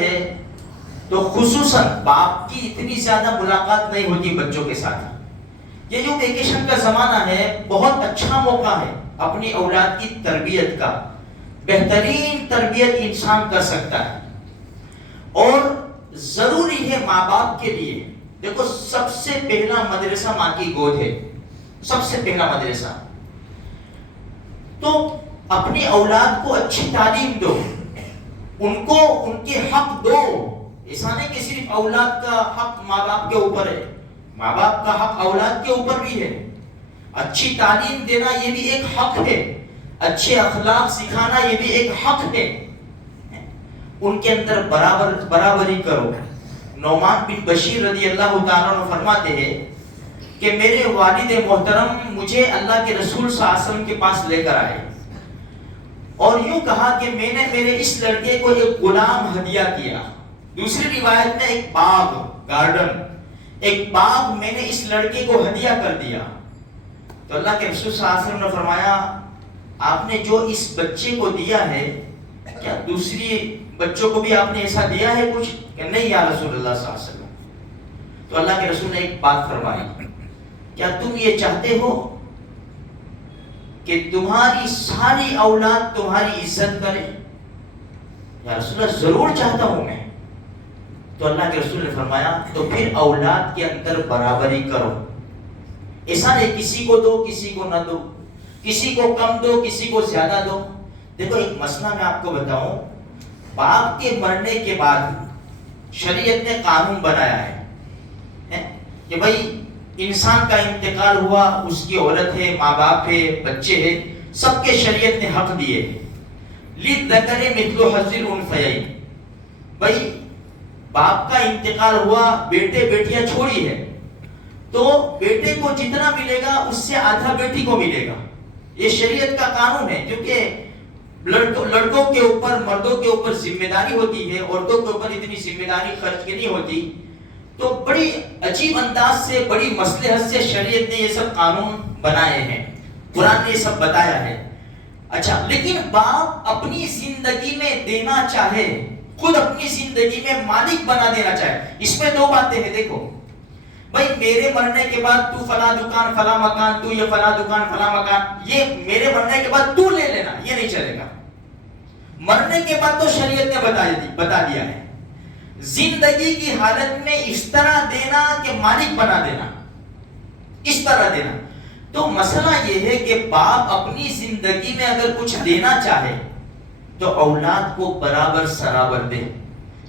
ہیں تو خصوصاً باپ کی اتنی زیادہ ملاقات نہیں ہوتی بچوں کے ساتھ۔ یہ جو ویکیشن کا زمانہ ہے بہت اچھا موقع ہے اپنی اولاد کی تربیت کا، بہترین تربیت انسان کر سکتا ہے، اور ضروری ہے ماں باپ کے لیے۔ دیکھو سب سے پہلا مدرسہ ماں کی گود ہے، سب سے پہلا مدرسہ۔ تو اپنی اولاد کو اچھی تعلیم دو، ان کو ان کے حق دو۔ ایسا نہیں کہ صرف اولاد کا حق ماں باپ کے اوپر ہے، ماں باپ کا حق اولاد کے اوپر بھی ہے۔ اچھی تعلیم دینا یہ بھی ایک حق ہے، اچھے اخلاق سکھانا یہ بھی ایک حق ہے۔ ان کے اندر برابری کرو۔ نعمان بن بشیر رضی اللہ تعالیٰ عنہ فرماتے ہیں کہ میرے والد محترم مجھے اللہ کے رسول صلی اللہ علیہ وسلم کے پاس لے کر آئے اور یوں کہا کہ میں نے میرے اس لڑکے کو ایک غلام ہدیہ کیا۔ دوسری روایت میں ایک باغ، گارڈن، ایک باغ میں نے اس لڑکے کو ہدیہ کر دیا۔ تو اللہ کے رسول صلی اللہ علیہ وسلم نے فرمایا آپ نے جو اس بچے کو دیا ہے کیا دوسری بچوں کو بھی آپ نے ایسا دیا ہے کچھ؟ کہ نہیں یا رسول اللہ صلی اللہ علیہ وسلم۔ تو اللہ کے رسول نے ایک بات فرمائی، کیا تم یہ چاہتے ہو کہ تمہاری ساری اولاد تمہاری عزت کرے؟ یا رسول اللہ ضرور چاہتا ہوں میں۔ تو اللہ کے رسول نے فرمایا تو پھر اولاد کے اندر برابری کرو، ایسا نہیں کسی کو دو کسی کو نہ دو، کسی کو کم دو کسی کو زیادہ دو۔ دیکھو ایک مسئلہ میں آپ کو بتاؤں، باپ کے مرنے کے بعد شریعت نے قانون بنایا ہے کہ بھائی انسان کا انتقال ہوا، اس کی عورت ہے، ماں باپ ہے، بچے ہیں، سب کے شریعت نے حق دیے ہیں۔ للذکر مثل حظ الانثیین، بھائی باپ کا انتقال ہوا، بیٹے بیٹیاں چھوڑی ہے تو بیٹے کو جتنا ملے گا اس سے آدھا بیٹی کو ملے گا۔ یہ شریعت کا قانون ہے، کیونکہ لڑکوں کے اوپر مردوں کے اوپر ذمہ داری ہوتی ہے، عورتوں کے اوپر اتنی ذمہ داری خرچ کی نہیں ہوتی۔ تو بڑی عجیب انداز سے، بڑی مصلحت سے شریعت نے یہ سب قانون بنائے ہیں، قرآن نے یہ سب بتایا ہے۔ اچھا لیکن باپ اپنی زندگی میں دینا چاہے، خود اپنی زندگی میں مالک بنا دینا چاہے، اس میں دو باتیں ہیں۔ دیکھو بھائی میرے مرنے کے بعد تو فلاں دکان فلاں مکان، تو یہ فلاں دکان فلاں مکان، یہ میرے مرنے کے بعد تو لے لینا، یہ نہیں چلے گا۔ مرنے کے بعد تو شریعت نے بتا دیا ہے، زندگی کی حالت میں اس طرح دینا کہ مالک بنا دینا، اس طرح دینا۔ تو مسئلہ یہ ہے کہ باپ اپنی زندگی میں اگر کچھ دینا چاہے تو اولاد کو برابر سرابر دے،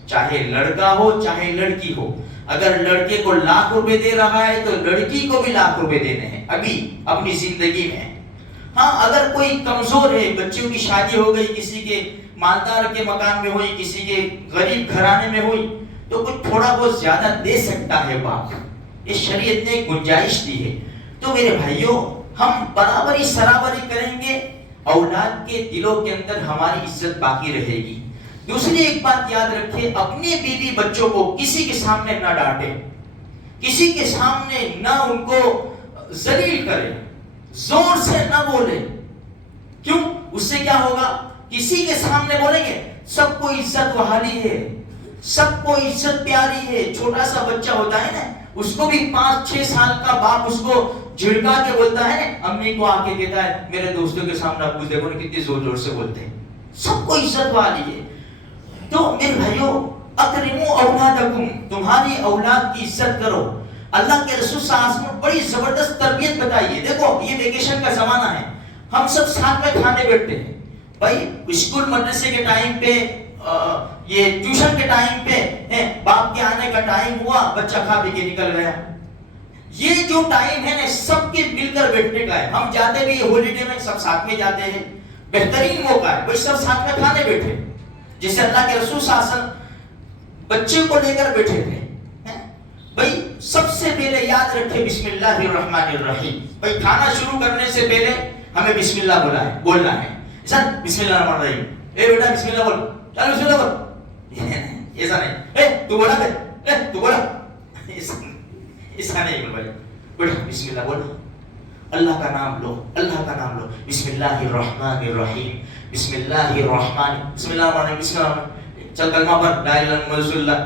چاہے لڑکا ہو چاہے لڑکی ہو۔ اگر لڑکے کو لاکھ روپے دے رہا ہے تو لڑکی کو بھی لاکھ روپے دینے ہیں ابھی اپنی زندگی میں۔ ہاں اگر کوئی کمزور ہے، بچوں کی شادی ہو گئی، کسی کے مالدار کے مکان میں ہوئی، کسی کے غریب گھرانے میں ہوئی، تو کچھ تھوڑا بہت زیادہ دے سکتا ہے باپ، یہ شریعت نے گنجائش دی ہے۔ تو میرے بھائیوں ہم برابری سرابری کریں گے، اولاد کے دلوں کے اندر ہماری عزت باقی رہے گی۔ دوسری ایک بات یاد رکھیں، اپنے بیوی بچوں کو کسی کے سامنے نہ ڈانٹے، کسی کے سامنے نہ ان کو ذلیل کرے، زور سے نہ بولے۔ کیوں؟ اس سے کیا ہوگا؟ کسی کے سامنے بولیں گے سب کو عزت بحالی ہے، سب کو عزت پیاری ہے۔ چھوٹا سا بچہ ہوتا ہے نا، اس کو بھی 5-6 سال کا باپ اس کو جھڑکا کے بولتا ہے نا، امی کو آ کے کہتا ہے میرے دوستوں کے سامنے ابو دیکھو نا کتنی زور زور سے بولتے ہیں، سب کو عزت والی ہے۔ تو میرے بھائیوں اکرموا اولادکم، تمہاری اولاد کی عزت کرو۔ اللہ کے رسول صلی اللہ علیہ وسلم نے بڑی زبردست تربیت بتائی ہے۔ دیکھو یہ ویکیشن کا زمانہ ہے، ہم سب ساتھ میں کھانے بیٹھتے ہیں، بھائی اسکول مدرسے کے ٹائم پہ، یہ ٹیوشن کے ٹائم پہ، باپ کے آنے کا ٹائم ہوا، بچہ کھا پی کے نکل گیا۔ یہ جو ٹائم ہے نا سب کے مل کر بیٹھنے کا ہے۔ ہم جاتے بھی ہالیڈے میں سب ساتھ میں جاتے ہیں، بہترین موقع ہے بھائی سب ساتھ میں کھانے بیٹھے، جیسے اللہ کے رسول صلی اللہ علیہ وسلم بچے کو لے کر بیٹھے تھے۔ بھائی سب سے پہلے یاد رکھے بسم اللہ الرحمن الرحیم، بھائی کھانا شروع کرنے سے پہلے ہمیں بسم اللہ بولنا ہے۔ سر بسم اللہ الرحمن الرحیم، اے بیٹا بسم اللہ بول، چل بسم اللہ بول، ایسا نہیں اے تو بولا بے، اے تو بولا، ایسا نہیں بول بھائی، بیٹا بسم اللہ بول، اللہ کا نام لو، اللہ کا نام لو، بسم اللہ الرحمن الرحیم، بسم اللہ الرحمن، بسم اللہ الرحمن، بسم اللہ الرحمن۔ चल कलमा पर ला इलाहा इल्लल्लाह रसूलुल्लाह।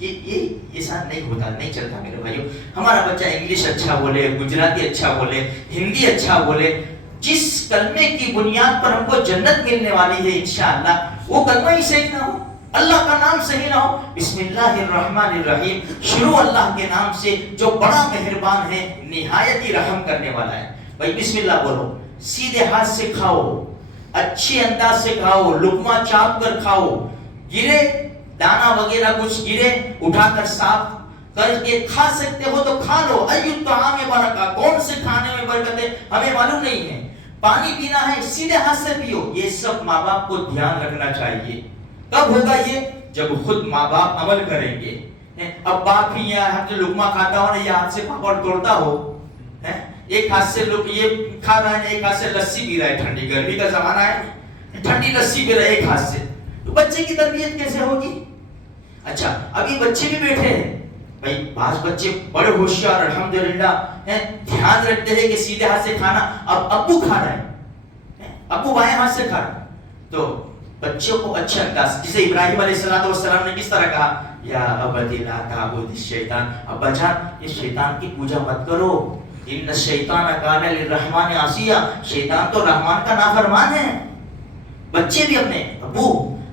ये साथ नहीं होता, नहीं चलता मेरे भाइयों। हमारा बच्चा इंग्लिश अच्छा बोले, गुजराती अच्छा बोले, हिंदी अच्छा बोले, जिस कलमे की बुनियाद पर हमको जन्नत मिलने वाली है इंशाअल्लाह, वो कलमा ही सही ना हो, अल्लाह का नाम सही ना हो। बिस्मिल्लाहिर्रहमानिर्रहीम, शुरू अल्लाह के नाम से जो बड़ा मेहरबान है, निहायत ही रहम करने वाला है। भाई बिस्मिल्लाह बोलो, सीधे हाथ से खाओ, अच्छे अंदाज से खाओ, लुकमा चाप कर खाओ, गिरे दाना वगैरह कुछ गिरे उठाकर साफ करके खा सकते हो तो खा लो। अय्युत ताआम बरका, कौन से खाने में बरकत है हमें मालूम नहीं है। पानी पीना है सीधे हाथ से पियो। ये सब माँ बाप को ध्यान रखना चाहिए। कब होगा ये? जब खुद माँ बाप अमल करेंगे। अब बाप ही हाथ से लुकमा खाता हो ना, ये हाथ से पापड़ तोड़ता हो, एक हाथ से लोग ये खा रहा है, एक हाथ से लस्सी पी रहा है, ठंडी गर्मी का जमाना है, ठंडी लस्सी पी रहा है एक हाथ से, तो बच्चे की तरबियत कैसे होगी? अच्छा, अभी बच्चे भी बैठे हैं भाई, पांच बच्चे बड़े होशियार अल्हम्दुलिल्लाह हैं, ध्यान रखते हैं कि सीधे हाथ से खाना। अब अब्बू खा रहा है, अब्बू बाएं हाथ से खा रहा है, तो बच्चों को अच्छा अंदाज, जिसे इब्राहिम अलैहिस्सलाम ने किस तरह कहा, या अबदी ला ताबुद शैतान, अब्बा जान ये शैतान की पूजा मत करो, इन्न शैतान काना लिर्रहमान आसिया, शैतान तो रहमान का नाफरमान है। बच्चे भी अपने अब्बू,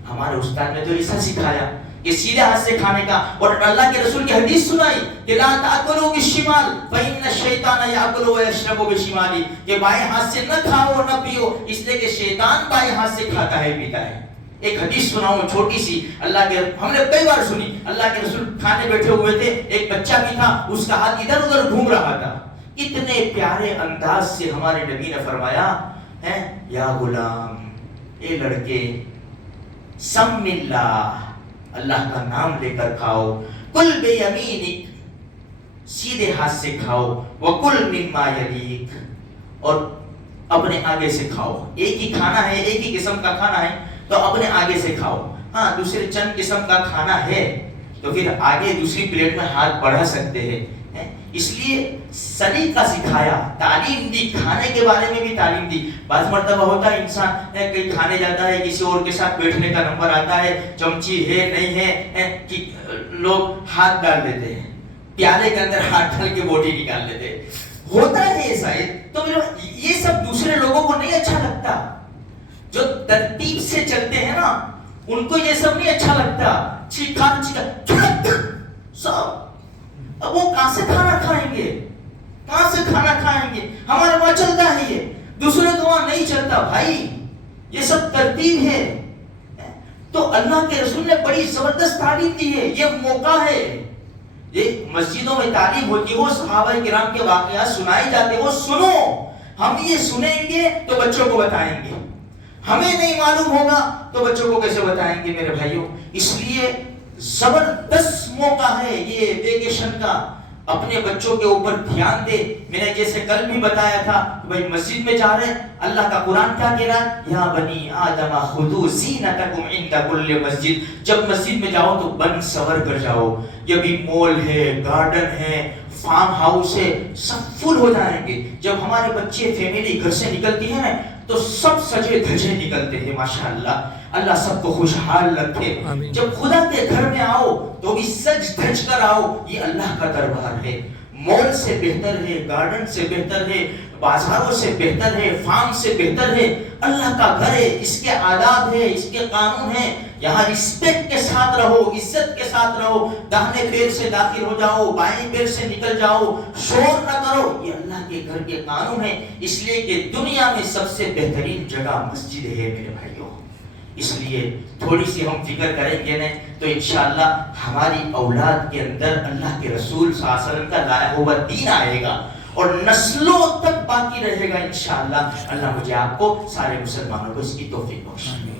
हमारे उस्ताद ने तो ऐसा सिखाया कि सीधे हाथ से खाने का, और अल्लाह के रसूल की हदीस सुनाई कि ला ताकुलू बिशिमाल फइन्न शैतान याकुलु व यशरबु बिशिमाली, कि बाएं हाथ से न खाओ न पियो, इसलिए कि शैतान बाएं हाथ से खाता है पीता है। एक हदीस सुनाऊं छोटी सी, अल्लाह के, हमने कई बार सुनी, अल्लाह के रसूल खाने बैठे हुए थे, एक बच्चा भी था, उसका हाथ इधर उधर घूम रहा था। इतने प्यारे अंदाज से हमारे नबी ने फरमाया है, या गुलाम, ए लड़के, सम्मिल्लाह, अल्लाह का नाम लेकर खाओ, कुल बेयमीनिक, सीधे हाथ से खाओ, वकुल मिम्मा यलीक, और अपने आगे से खाओ। एक ही खाना है, एक ही किस्म का खाना है तो अपने आगे से खाओ। हाँ, दूसरे चंद किस्म का खाना है तो फिर आगे दूसरी प्लेट में हाथ बढ़ा सकते हैं। इसलिए सलीका सिखाया, तालीम दी, खाने के बारे में भी तालीम दी। बात मर्तबा होता है इंसान कहीं खाने जाता है, किसी और के साथ बैठने का नंबर आता है, चमची है नहीं है, कि लोग हाथ डाल देते हैं, प्याले के अंदर हाथ डाल के बोटी निकाल लेते हैं। होता है ऐसा, तो ये सब दूसरे लोगों को नहीं अच्छा लगता। जो तरतीब से चलते हैं ना, उनको ये सब नहीं अच्छा लगता। चीखा सब, अब वो कहां से खाना खाएंगे, कहां से खाना खाएंगे? हमारे वहां चलता है ये, दूसरे को वहां नहीं चलता भाई, ये सब तरतीब है। तो अल्लाह के रसूल ने बड़ी जबरदस्त तालीम दी है, ये मौका है। ये मस्जिदों में तालीम होती हो, सहाबा किराम के वाकयात सुनाए जाते हो, सुनो। हम ये सुनेंगे तो बच्चों को बताएंगे, हमें नहीं मालूम होगा तो बच्चों को कैसे बताएंगे मेरे भाइयों? इसलिए जबरदस्त मौका है ये वेकेशन का, अपने बच्चों के ऊपर ध्यान दे। मैंने जैसे कल भी बताया था, भाई मस्जिद में जा रहे हैं, अल्लाह का कुरान क्या कह रहा है, या बनी आदम खुदू ज़ीनतकुम इंदा कुल्ली मस्जिद। जब मस्जिद में जाओ तो बन सवर कर जाओ। ये भी मॉल है, गार्डन है, फार्म हाउस है, सब फुल हो जाएंगे। जब हमारे बच्चे फैमिली घर से निकलती है ना, तो सब सजे धजे निकलते हैं माशाअल्लाह। अल्लाह सबको खुशहाल रखे। जब खुदा के घर में आओ तो भी सज धज कर आओ, ये अल्लाह का दरबार है। मॉल से बेहतर है, गार्डन से बेहतर है, बाजारों से बेहतर है, फार्म से बेहतर है। अल्लाह का घर है, इसके आदाब है, इसके कानून है। यहाँ रिस्पेक्ट के साथ रहो, इज्जत के साथ रहो। दाहिने पैर से दाखिल हो जाओ, बाएं पैर से निकल जाओ, शोर न करो। ये अल्लाह के घर के कानून है। इसलिए कि दुनिया में सबसे बेहतरीन जगह मस्जिद है मेरे भाइयों। इसलिए थोड़ी सी हम फिक्र करेंगे ना, तो इंशाअल्लाह हमारी औलाद के अंदर अल्लाह के रसूल सल्लल्लाहु अलैहि वसल्लम का लाया हुआ दीन आएगा और नस्लों तक बाकी रहेगा इंशाअल्लाह। अल्लाह मुझे आपको सारे मुसलमानों को इसकी तौफीक बख्शे।